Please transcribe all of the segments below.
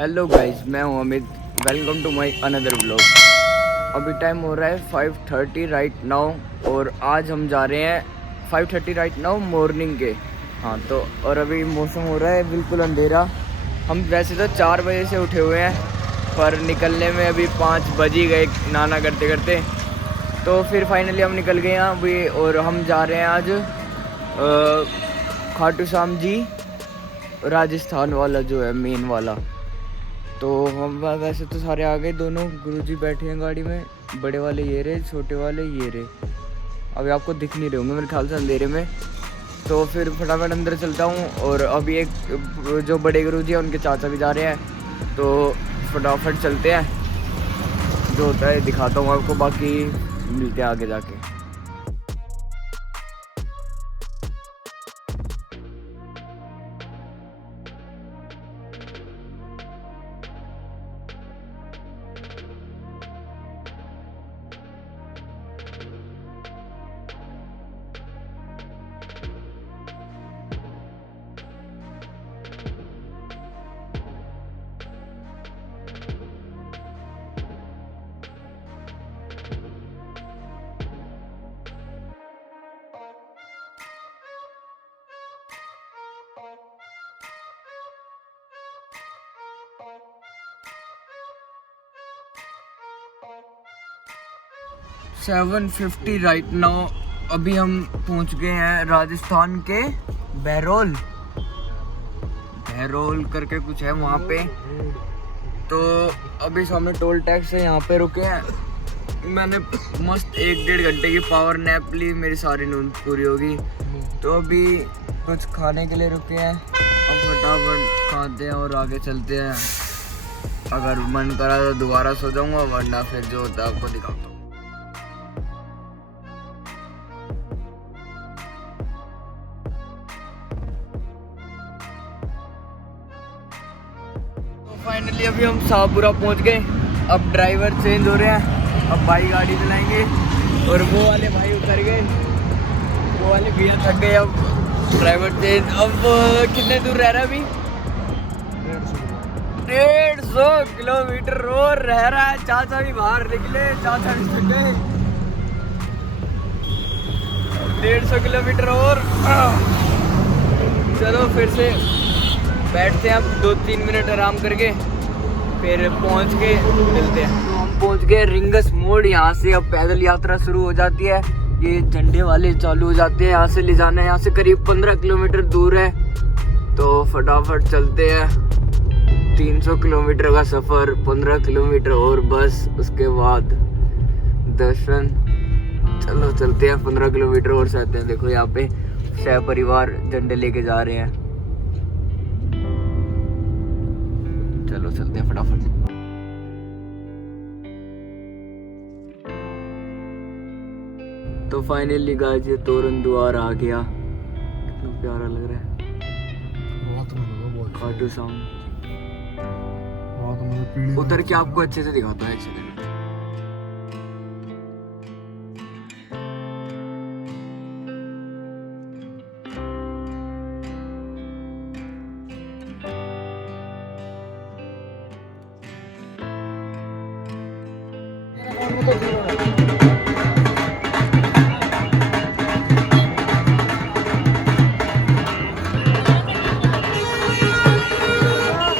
Hello guys, मैं हूं Amit. Welcome to my another vlog. अभी टाइम हो रहा है 5:30 राइट नाउ और आज हम जा रहे हैं 5:30 राइट नाउ मॉर्निंग के। हाँ तो और अभी मौसम हो रहा है बिल्कुल अंधेरा। हम वैसे तो 4 बजे से उठे हुए हैं पर निकलने में अभी 5 बज ही गए नाना करते करते। तो फिर फाइनली हम निकल गए यहाँ अभी और हम जा रहे हैं आज खाटू श्याम जी, राजस्थान वाला जो है मेन वाला। तो हम वैसे तो सारे आ गए, दोनों गुरुजी बैठे हैं गाड़ी में, बड़े वाले ये रहे, छोटे वाले ये रहे। अभी आपको दिख नहीं रहे होंगे मेरे ख्याल से अंधेरे में। तो फिर फटाफट अंदर चलता हूँ और अभी एक जो बड़े गुरुजी हैं उनके चाचा भी जा रहे हैं, तो फटाफट चलते हैं। जो होता है दिखाता हूँ आपको, बाकी मिलते हैं आगे जाके। 7:50 राइट नाउ। अभी हम पहुंच गए हैं राजस्थान के बहरौल करके कुछ है वहाँ पे। तो अभी सामने टोल टैक्स है, यहाँ पे रुके हैं। मैंने मस्त 1-1.5 घंटे की पावर नैप ली, मेरी सारी नींद पूरी होगी। तो अभी कुछ खाने के लिए रुके हैं, अब फटाफट खाते हैं और आगे चलते हैं। अगर मन करा तो दोबारा सो जाऊंगा, वरना फिर जो होता है आपको दिखाता हूँ। फाइनली अभी हम शाहपुरा पहुंच गए। अब ड्राइवर चेंज हो रहे हैं, अब भाई गाड़ी चलाएंगे और वो वाले भाई उतर गए, वो वाले भैया थक गए। अब ड्राइवर चेंज। अब कितने दूर रह रहा है अभी? 150 किलोमीटर और रह रहा है। चाचा भी बाहर निकले, चाचा भी थक गए। 150 किलोमीटर और। चलो फिर से बैठते हैं, अब 2-3 मिनट आराम करके फिर पहुंच के मिलते हैं। तो हम पहुंच गए रिंगस मोड़। यहाँ से अब पैदल यात्रा शुरू हो जाती है। ये झंडे वाले चालू हो जाते हैं, यहाँ से ले जाना है। यहाँ से करीब 15 किलोमीटर दूर है, तो फटाफट चलते हैं। 300 किलोमीटर का सफ़र, 15 किलोमीटर और बस, उसके बाद दर्शन। चलो चलते हैं, 15 किलोमीटर और सहते हैं। देखो यहाँ पे सह परिवार झंडे लेके जा रहे हैं। चलो चलते हैं फटाफट। तो फाइनली गाइस ये तोरण द्वार आ गया। कितना प्यारा लग रहा है। खाटू श्याम उतर के आपको अच्छे से दिखाता है, एक सेकंड।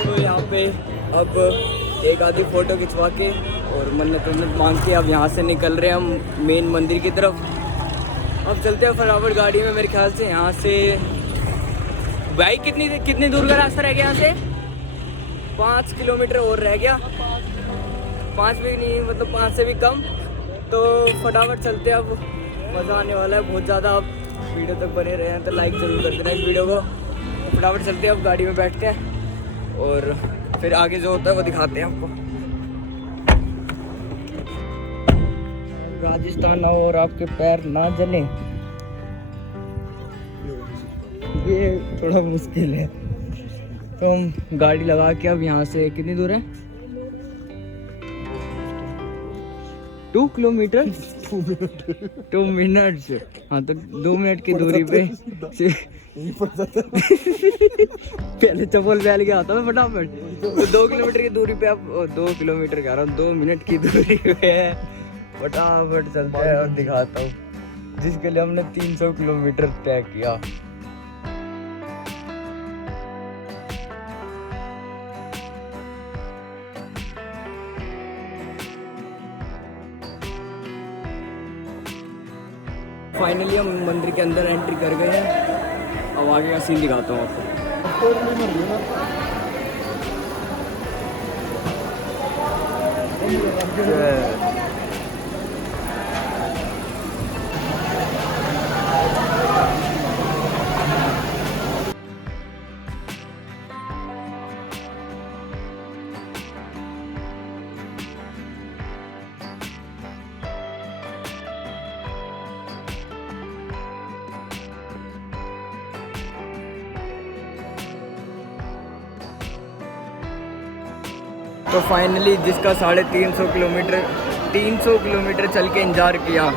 तो यहाँ पे अब एक आधी फोटो खिंचवा के और मन्नत मांग के अब यहाँ से निकल रहे हैं हम मेन मंदिर की तरफ। अब चलते हैं फटाफट गाड़ी में। मेरे ख्याल से यहाँ से भाई कितनी दूर का रास्ता रह गया? यहाँ से 5 किलोमीटर और रह गया। 5 भी नहीं, मतलब 5 से भी कम। तो फटाफट चलते हैं, अब मज़ा आने वाला है बहुत ज़्यादा। अब वीडियो तक बने रहे हैं तो लाइक ज़रूर कर देना इस वीडियो को। तो फटाफट चलते हैं, अब गाड़ी में बैठते हैं और फिर आगे जो होता है वो दिखाते हैं आपको। राजस्थान और आपके पैर ना जले, ये थोड़ा मुश्किल है। तो हम गाड़ी लगा के अब यहाँ से कितनी दूर है? 2 किलोमीटर 2 मिनट। हाँ तो 2 मिनट की दूरी पे पहले चप्पल पहन के आता मैं फटाफट। 2 किलोमीटर की दूरी पे आप 2 किलोमीटर कह रहा हूँ 2 मिनट की दूरी पे है, फटाफट चलते हैं और दिखाता हूँ, जिसके लिए हमने 300 किलोमीटर तय किया। फाइनली हम मंदिर के अंदर एंट्री कर गए हैं। अब आगे का सीन दिखाता हूँ आपको। तो फाइनली जिसका 350 किलोमीटर चल के इंतजार किया,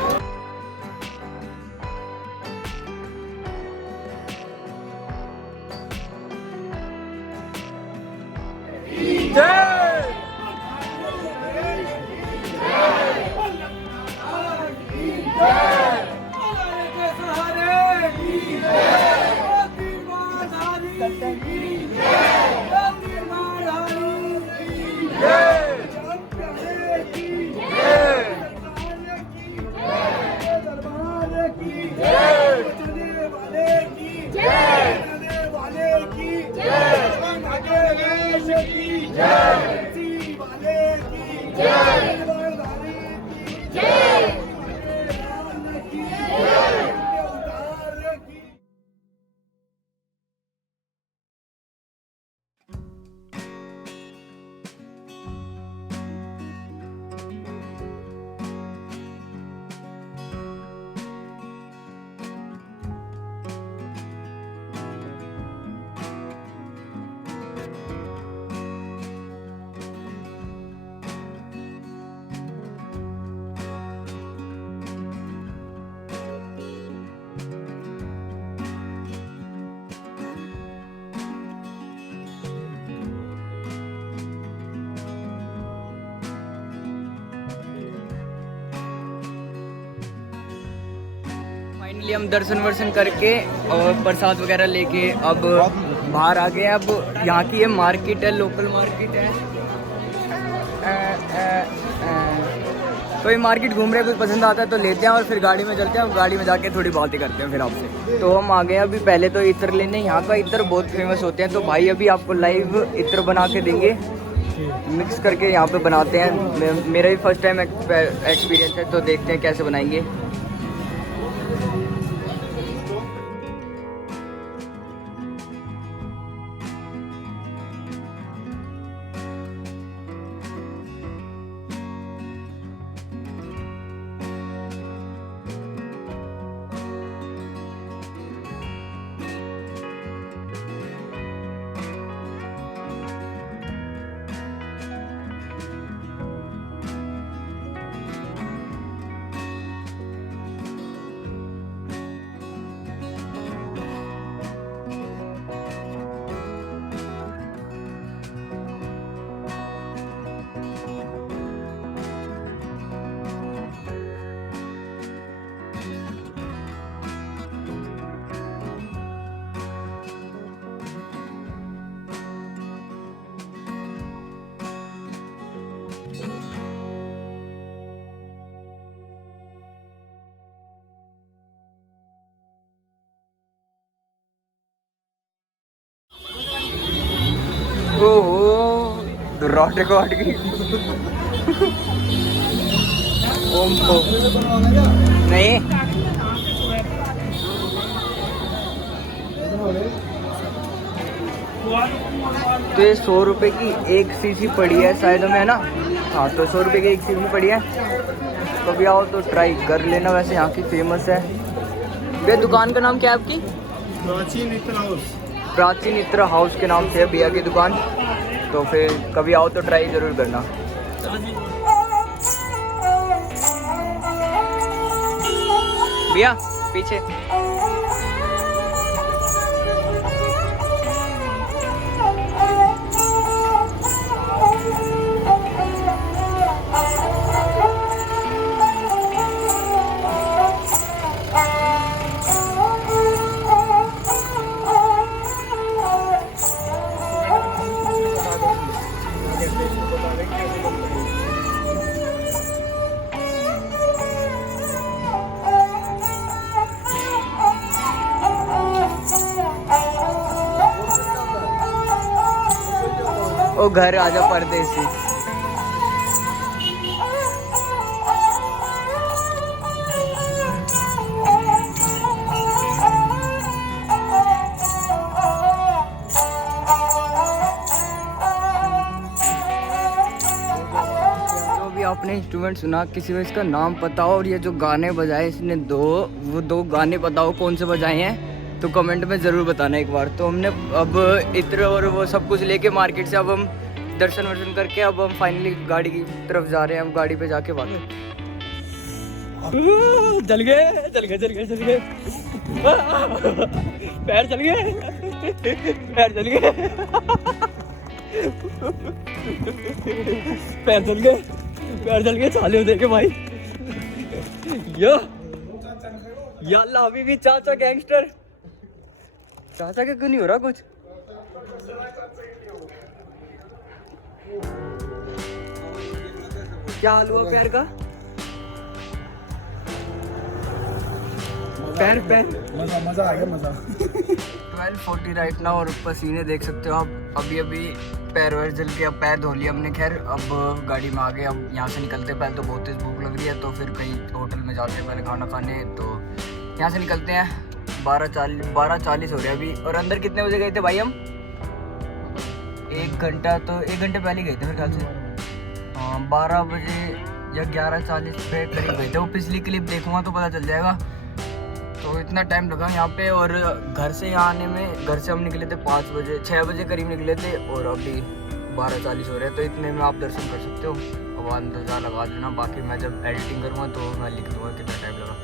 फाइनली हम दर्शन वर्शन करके और प्रसाद वगैरह लेके अब बाहर आ गए। अब यहाँ की ये मार्केट है, लोकल मार्केट है। तो ये मार्केट घूम रहे हैं, कुछ पसंद आता है तो लेते हैं और फिर गाड़ी में चलते हैं। अब गाड़ी में जाके थोड़ी बातें करते हैं फिर आपसे। तो हम आ गए अभी पहले तो इत्र लेने। यहाँ का इत्र बहुत फेमस होते हैं, तो भाई अभी आपको लाइव इत्र बना के देंगे, मिक्स करके यहाँ पे बनाते हैं। मेरा भी फर्स्ट टाइम एक्सपीरियंस है, तो देखते हैं कैसे बनाएंगे। ओहो रॉड रिकॉर्ड की ओम को नहीं तो ये 100 रुपए की एक सीसी पड़ी है शायद में, है ना? हाँ, तो 100 रुपए की एक सीसी पड़ी है। कभी आओ तो ट्राई कर लेना। वैसे यहाँ की फेमस है। भैया दुकान का नाम क्या है आपकी? प्राचीन इत्र हाउस। प्राचीन इत्र हाउस के नाम से है भैया की दुकान। तो फिर कभी आओ तो ट्राई ज़रूर करना। भैया पीछे घर आजा परदेसी। आपने इंस्ट्रूमेंट सुना, किसी को इसका नाम पता हो और ये जो गाने बजाए इसने वो दो गाने पता हो कौन से बजाए हैं तो कमेंट में ज़रूर बताना एक बार। तो हमने अब इत्र और वो सब कुछ लेके मार्केट से अब हम दर्शन वर्शन करके अब हम फाइनली गाड़ी की तरफ जा रहे हैं। हम गाड़ी पे जाके वापस चल गए पैर चल गए पैर चल गए चाले हो देखे भाई। याल्ला अभी भी चाचा गैंगस्टर। चाचा के क्यों नहीं हो रहा कुछ? क्या हाल हुआ पैर का? पैर मजा आ गया मजा। 12:40 राइट ना और पसीने देख सकते हो आप। अभी पैर वैर जल के अब पैर धो लिया हमने। खैर अब गाड़ी में आ गए। अब यहाँ से निकलते पहले तो बहुत तेज भूख लग रही है तो फिर कहीं होटल में जाते हैं पहले खाना खाने। तो यहाँ से निकलते हैं 12:40 हो रहे हैं अभी। और अंदर कितने बजे गए थे भाई हम? 1 घंटे पहले गए थे मेरे ख्याल से। हाँ 12 बजे या 11:40 पे करीब गए थे। वो पिछली क्लिप देखूँगा तो पता चल जाएगा। तो इतना टाइम लगा यहाँ पे। और घर से यहाँ आने में, घर से हम निकले थे 6 बजे करीब निकले थे और अभी 12:40 हो रहे हैं। तो इतने में आप दर्शन कर सकते हो। अब अंदाजा लगा देना। बाकी मैं जब एडिटिंग करूँगा तो मैं लिख दूँगा कितना टाइम लगा।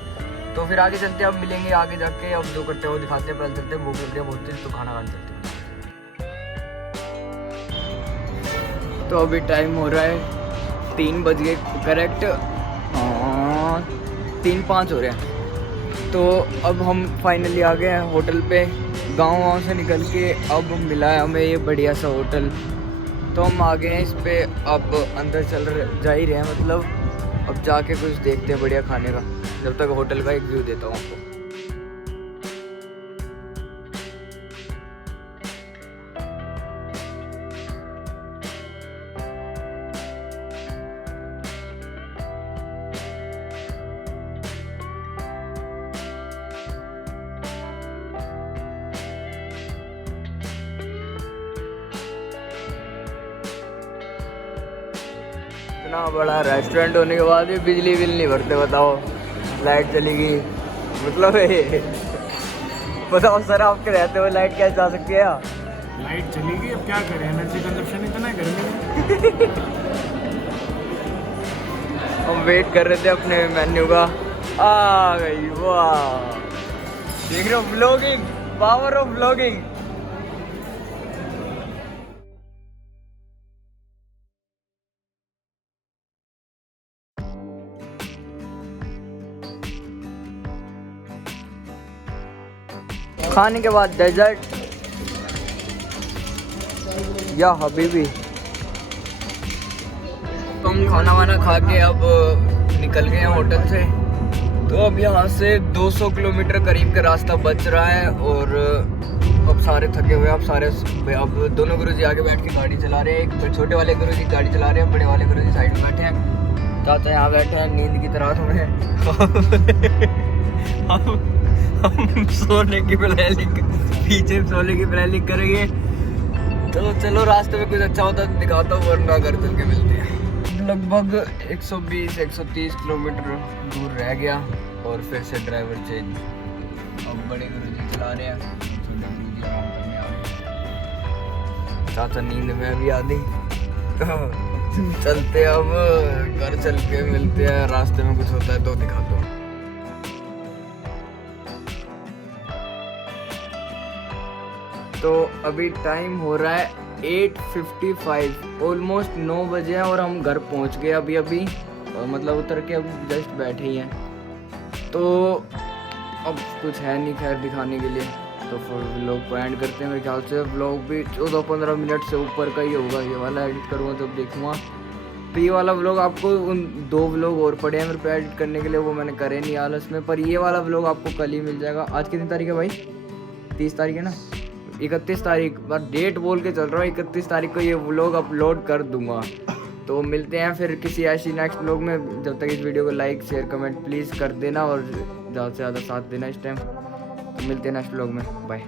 तो फिर आगे चलते हैं। अब मिलेंगे आगे जाके। अब जो करते हैं वो दिखाते हैं। पहले चलते हैं, भूख लग रही है बहुत तेज तो खाना खाने चलते हैं। तो अभी टाइम हो रहा है 3 बज गए करेक्ट। 3:05 हो रहे हैं। तो अब हम फाइनली आ गए हैं होटल पे। गाँव से निकल के अब मिला है हमें ये बढ़िया सा होटल। तो हम आ गए हैं इस पे। अब अंदर जा ही रहे हैं मतलब। अब जाके कुछ देखते हैं बढ़िया खाने का। जब तक होटल का एक व्यू देता हूँ आपको। इतना बड़ा रेस्टोरेंट होने के बाद भी बिजली बिल नहीं भरते बताओ। लाइट चली गई मतलब बताओ सर आपके रहते हुए लाइट कैसे जा सकती है? लाइट चली गई अब क्या करें, एनर्जी कंजप्शन इतना है गर्मी में। हम वेट कर रहे थे अपने मेन्यू का। आ गई वाह, देख रहे हो व्लॉगिंग, पावर ऑफ व्लॉगिंग। खाने के बाद डेजर्ट या हबीबी। तो हम खाना वाना खा के अब निकल गए हैं होटल से। तो अब यहाँ से 200 किलोमीटर करीब का रास्ता बच रहा है। और अब सारे थके हुए हैं। अब दोनों गुरुजी आगे बैठ के गाड़ी चला रहे हैं। एक छोटे वाले गुरुजी गाड़ी चला रहे हैं, बड़े वाले गुरुजी साइड में बैठे हैं। चाचा यहाँ बैठे हैं नींद की तरह तुम्हें। हम सोने की प्लानिंग, पीछे सोने की प्लानिंग करेंगे। तो चलो रास्ते में कुछ अच्छा होता है दिखाता हूँ, वरना घर चल के मिलते हैं। लगभग 120-130 किलोमीटर दूर रह गया और फिर से ड्राइवर चेंज। अब बड़े गुरुजी चला रहे हैं, छोटे गुरुजी आराम करने आ गए। चाचा नींद में अभी आधी। तो चलते अब घर चल के मिलते हैं। रास्ते में कुछ होता है तो दिखाता हूँ। तो अभी टाइम हो रहा है 8:55, ऑलमोस्ट 9 बजे हैं और हम घर पहुंच गए अभी मतलब उतर के अब जस्ट बैठे ही हैं। तो अब कुछ है नहीं खैर दिखाने के लिए। तो फिर व्लॉग को एंड करते हैं। मेरे ख्याल से व्लॉग भी 14-15 मिनट से ऊपर का ही होगा। ये वाला एडिट करूँगा तब देखूँगा। तो ये वाला व्लॉग आपको, उन 2 व्लॉग और पड़े हैं मेरे पे एडिट करने के लिए, वो मैंने करे नहीं आलस में। पर ये वाला व्लॉग आपको कल ही मिल जाएगा। आज कितनी तारीख है भाई? 30 तारीख है ना। 31 तारीख, बस डेट बोल के चल रहा हूँ, 31 तारीख को ये व्लॉग अपलोड कर दूंगा। तो मिलते हैं फिर किसी ऐसी नेक्स्ट व्लॉग में। जब तक इस वीडियो को लाइक शेयर कमेंट प्लीज़ कर देना और ज़्यादा से ज़्यादा साथ देना इस टाइम। तो मिलते हैं नेक्स्ट व्लॉग में, बाय।